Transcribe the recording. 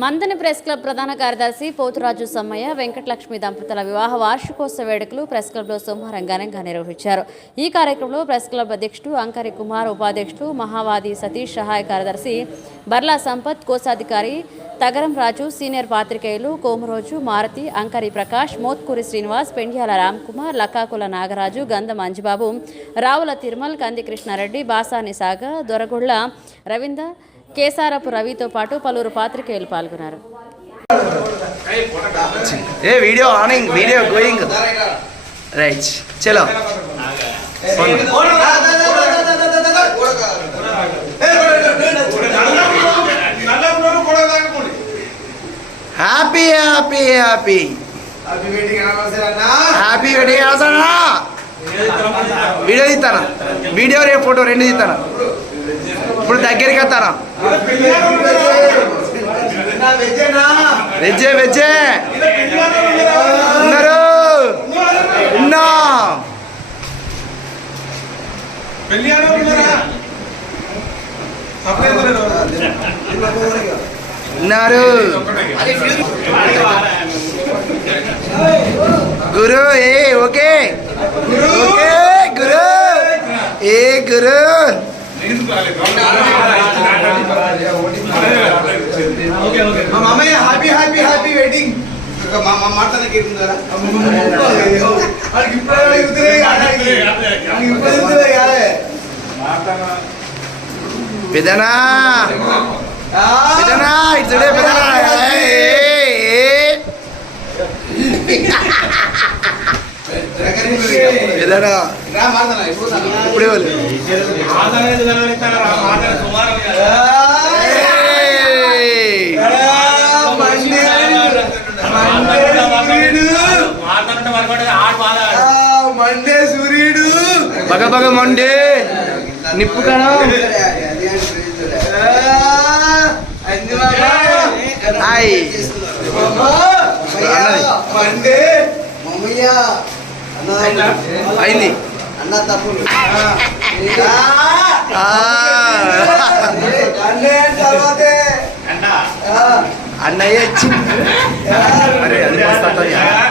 మందని press club ప్రధాన కార్యదర్శి పోతురాజు సమ్మయ్య వెంకటలక్ష్మి దంపతుల వివాహ వార్షికోత్సవ వేడుకలు ప్రెస్ క్లబ్లో సోమవారం ఘనంగా నిర్వహించారు. ఈ కార్యక్రమంలో ప్రెస్ క్లబ్ అధ్యక్షుడు అంకరి కుమార్ ఉపాధ్యక్షుడు మహావాది సతీష్ సహాయ కార్యదర్శి బర్లా సంపత్ కోశాధికారి తగరం రాజు సీనియర్ పాత్రికేయులు కోమరోజు మారుతి అంకరి ప్రకాష్ మోత్కూరి శ్రీనివాస్ పెండ్యాల రామ్కుమార్ లక్కాకుల నాగరాజు గంధం అంజిబాబు రావుల తిరుమల్ కంది కృష్ణారెడ్డి బాసాని సాగ దొరగుళ్ళ రవీందర్ కేసారపు రవితో పాటు పలువురు పాత్రికేయులు పాల్గొన్నారు. ఏ వీడియో ఆనింగ్ వీడియో గోయింగ్ రైట్ చలో happy happy happy happy wedding అవసరనా video తీస్తాను వీడియో రేపు ఫోటో రెండు తీస్తాను ఇప్పుడు దగ్గరికి వస్తాను? వెజ్జే వెజ్జే. ఉన్నారు. ఉన్నా. ఉన్నారు. గురు ఏ ఓకే. ఓకే గురు. ఏ గురు. పెదనా పెదనా ఇటు చూడే పెదనా ఏ, ఏ. పెదనా రా మాట్లాడ ఇప్పుడు ఇప్పుడే వాళ్ళు మండే సూర్యుడు. బగ బగ మండే. నిప్పు కణం. అయింది? అన్న తప్పులు అన్నయ్య ఇచ్చి ఆ,